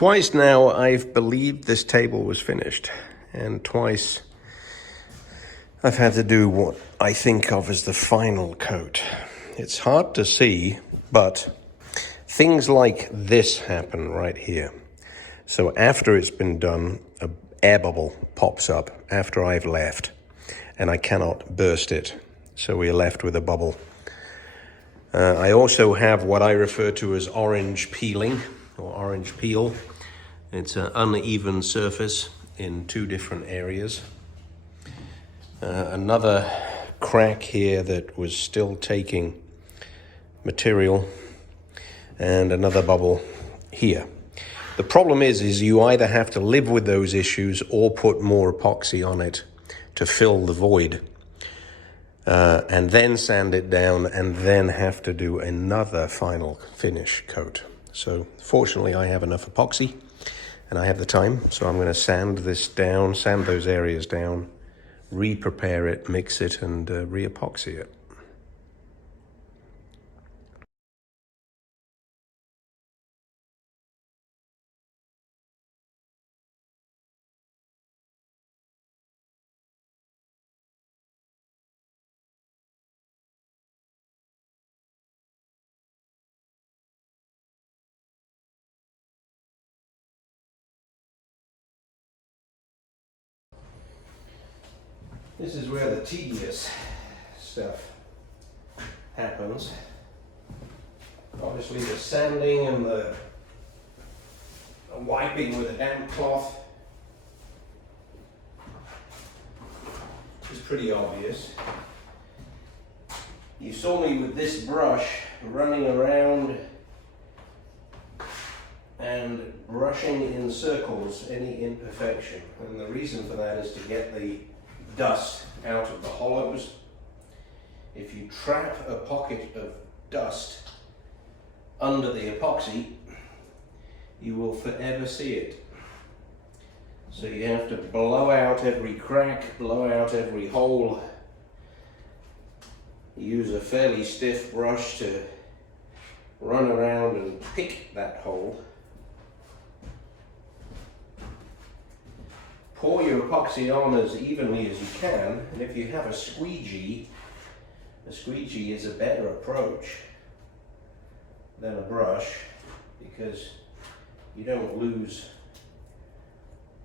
Twice now I've believed this table was finished, and twice I've had to do what I think of as the final coat. It's hard to see, but things like this happen right here. So after it's been done, an air bubble pops up after I've left, and I cannot burst it. So we're left with a bubble. I also have what I refer to as orange peeling, or orange peel. It's an uneven surface in two different areas. Another crack here that was still taking material, and another bubble here. The problem is you either have to live with those issues or put more epoxy on it to fill the void, and then sand it down, and then have to do another final finish coat. So fortunately I have enough epoxy and I have the time, so I'm going to sand this down, sand those areas down, re-prepare it, mix it, and re-epoxy it. This is where the tedious stuff happens. Obviously the sanding and the wiping with a damp cloth is pretty obvious. You saw me with this brush running around and brushing in circles any imperfection, and the reason for that is to get the dust out of the hollows. If you trap a pocket of dust under the epoxy, you will forever see it. So you have to blow out every crack, blow out every hole. Use a fairly stiff brush to run around and pick that hole. Pour your epoxy on as evenly as you can, and if you have a squeegee is a better approach than a brush, because you don't lose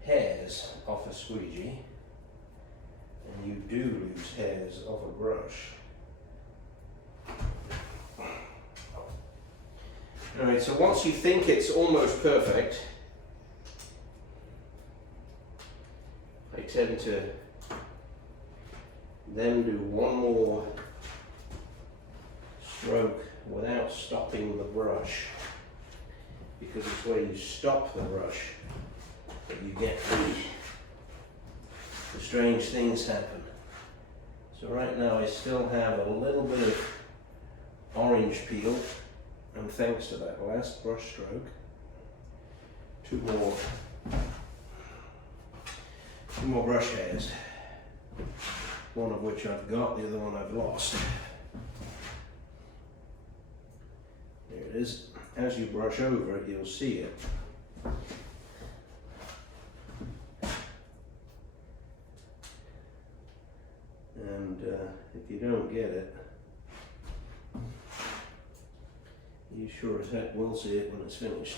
hairs off a squeegee, and you do lose hairs off a brush. Alright, so once you think it's almost perfect, I tend to then do one more stroke without stopping the brush, because it's where you stop the brush that you get the strange things happen. So right now I still have a little bit of orange peel, and thanks to that last brush stroke, two more brush hairs, one of which I've got, the other one I've lost. There it is. As you brush over it, you'll see it. And if you don't get it, you sure as heck will see it when it's finished.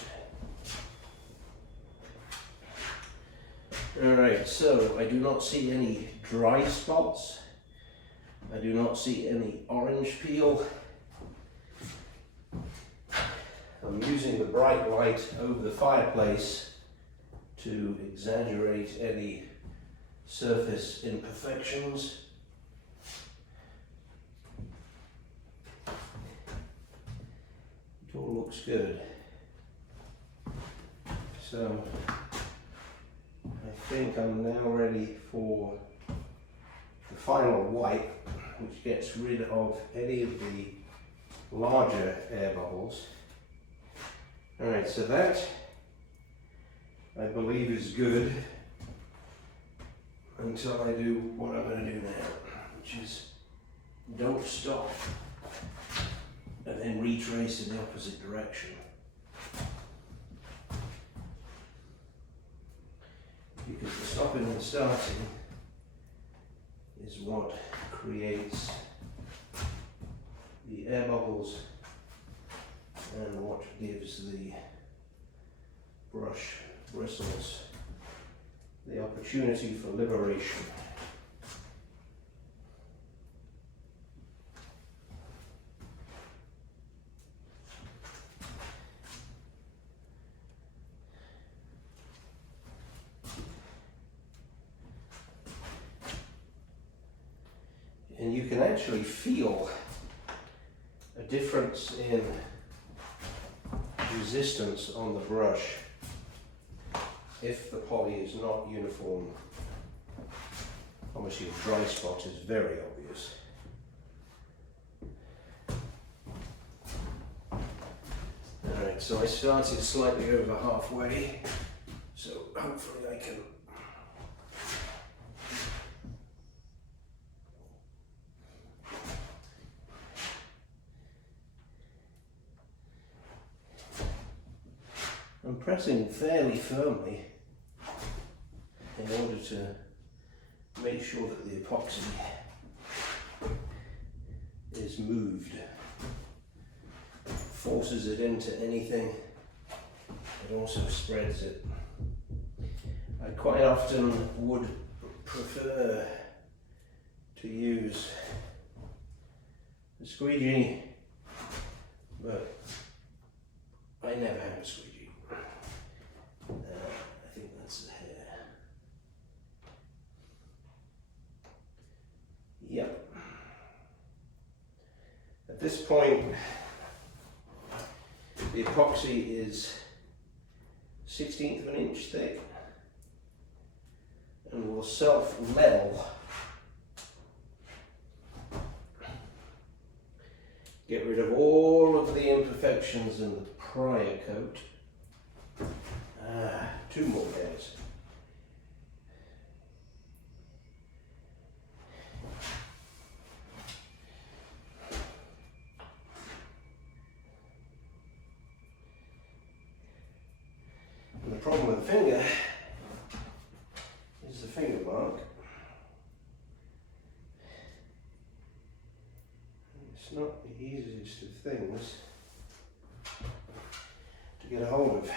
Alright, so I do not see any dry spots. I do not see any orange peel. I'm using the bright light over the fireplace to exaggerate any surface imperfections. It all looks good. So I think I'm now ready for the final wipe, which gets rid of any of the larger air bubbles. Alright, so that I believe is good until I do what I'm going to do now, which is don't stop and then retrace in the opposite direction. stopping and starting is what creates the air bubbles and what gives the brush bristles the opportunity for liberation. And you can actually feel a difference in resistance on the brush if the poly is not uniform. Obviously a dry spot is very obvious. Alright, so I started slightly over halfway, so hopefully I can I'm pressing fairly firmly in order to make sure that the epoxy is moved. Forces it into anything, it also spreads it. I quite often would prefer to use a squeegee, but I never have a squeegee. I think that's the hair. Yep. At this point, the epoxy is 1/16 of an inch thick and will self-level. Get rid of all of the imperfections in the prior coat. 2 more hairs. And the problem with the finger is the finger mark. It's not the easiest of things to get a hold of.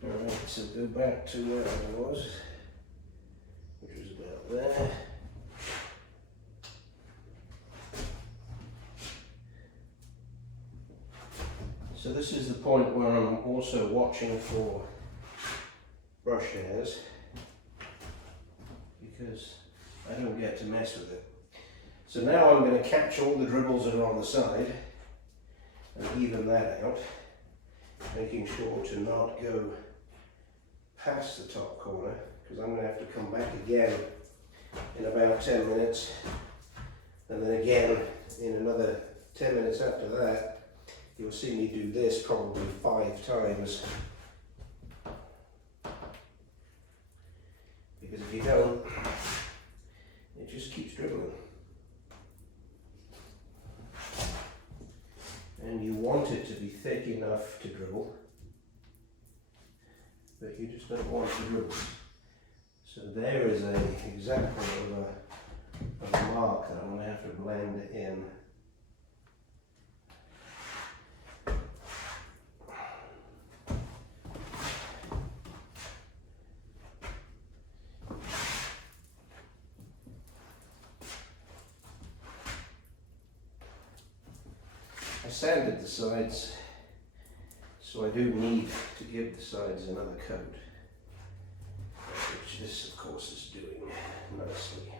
Alright, so go back to where I was, which was about there. So this is the point where I'm also watching for brush hairs, because I don't get to mess with it. So now I'm going to catch all the dribbles that are on the side and even that out, making sure to not go past the top corner, because I'm going to have to come back again in about 10 minutes, and then again in another 10 minutes after that. You'll see me do this probably 5 times, because if you don't, it just keeps dribbling. And you want it to be thick enough to dribble, but you just don't want to dribble. So there is an example of a mark that I'm going to have to blend in. I sanded the sides, so I do need to give the sides another coat, which this of course is doing nicely.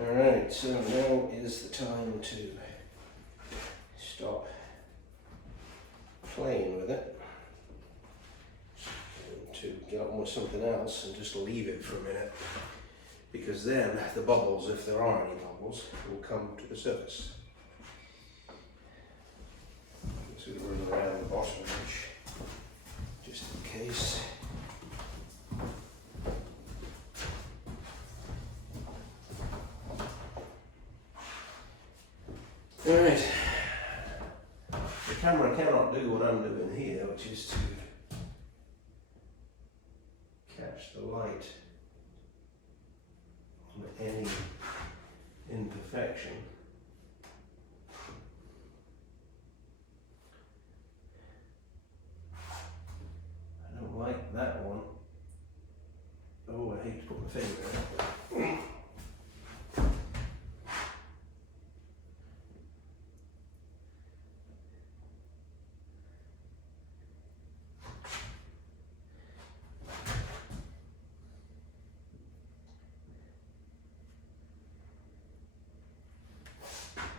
Alright, so now is the time to stop playing with it, and to get on with something else and just leave it for a minute. Because then the bubbles, if there are any bubbles, will come to the surface. So we run around the bottom edge, just in case. Alright, the camera cannot do what I'm doing here, which is to catch the light on any imperfection. I don't like that one. Oh, I hate to put my finger in it.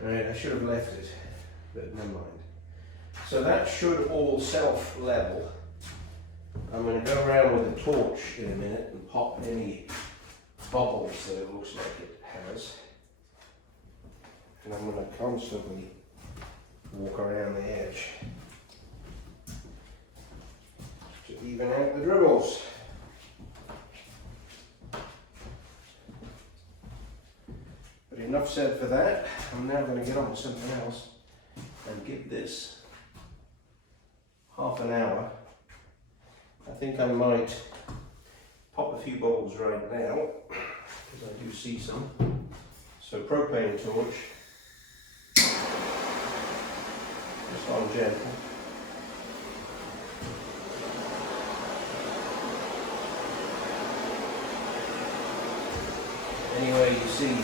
Alright, I should have left it, but never mind. So that should all self-level. I'm going to go around with a torch in a minute and pop any bubbles that it looks like it has. And I'm going to constantly walk around the edge to even out the dribbles. But enough said for that. I'm now going to get on to something else and give this half an hour. I think I might pop a few bubbles right now, because I do see some. So propane torch, just on gentle. Anyway, you see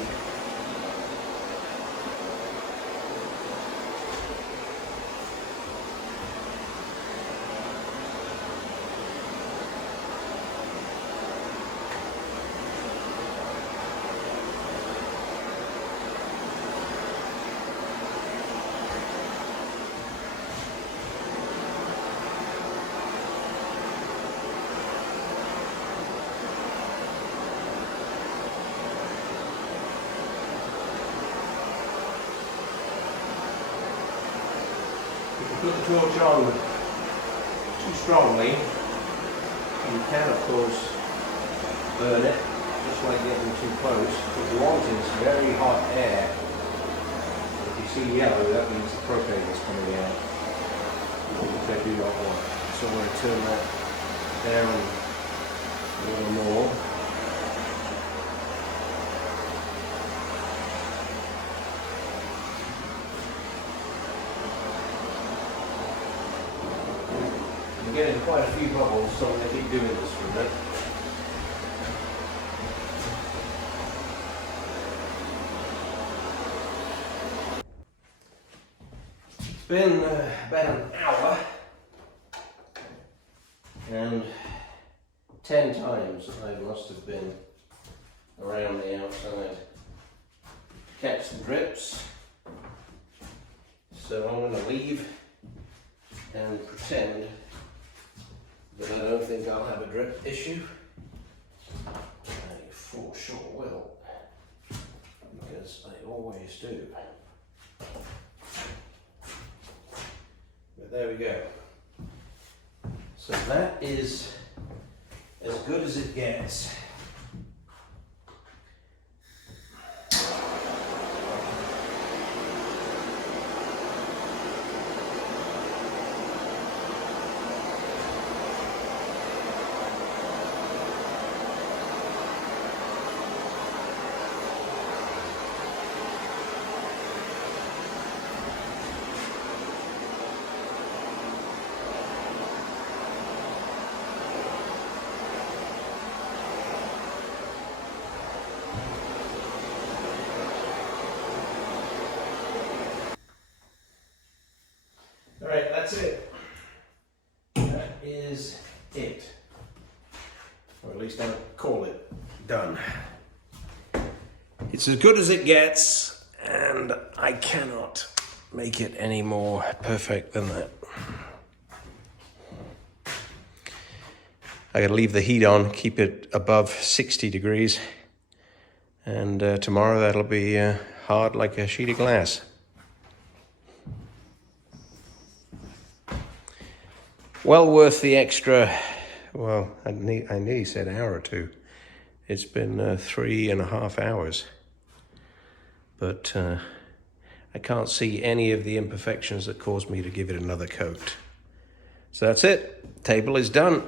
put the torch on too strongly, you can of course burn it, just like getting too close. What you want is very hot air. If you see yellow, that means the propane is coming out, which I do not want. So I'm going to turn that down a little more. Getting quite a few bubbles, so I'm going to keep doing this for a bit. It's been about an hour, and 10 times I must have been around the outside to catch the drips. So I'm going to leave and pretend but I don't think I'll have a drip issue. I for sure will, because I always do. But there we go. So that is as good as it gets. Alright, that's it. That is it. Or at least I'll call it done. It's as good as it gets, and I cannot make it any more perfect than that. I gotta leave the heat on, keep it above 60 degrees, and tomorrow that'll be hard like a sheet of glass. Well worth the extra, well, I nearly said hour or two. It's been 3.5 hours. But I can't see any of the imperfections that caused me to give it another coat. So that's it. Table is done.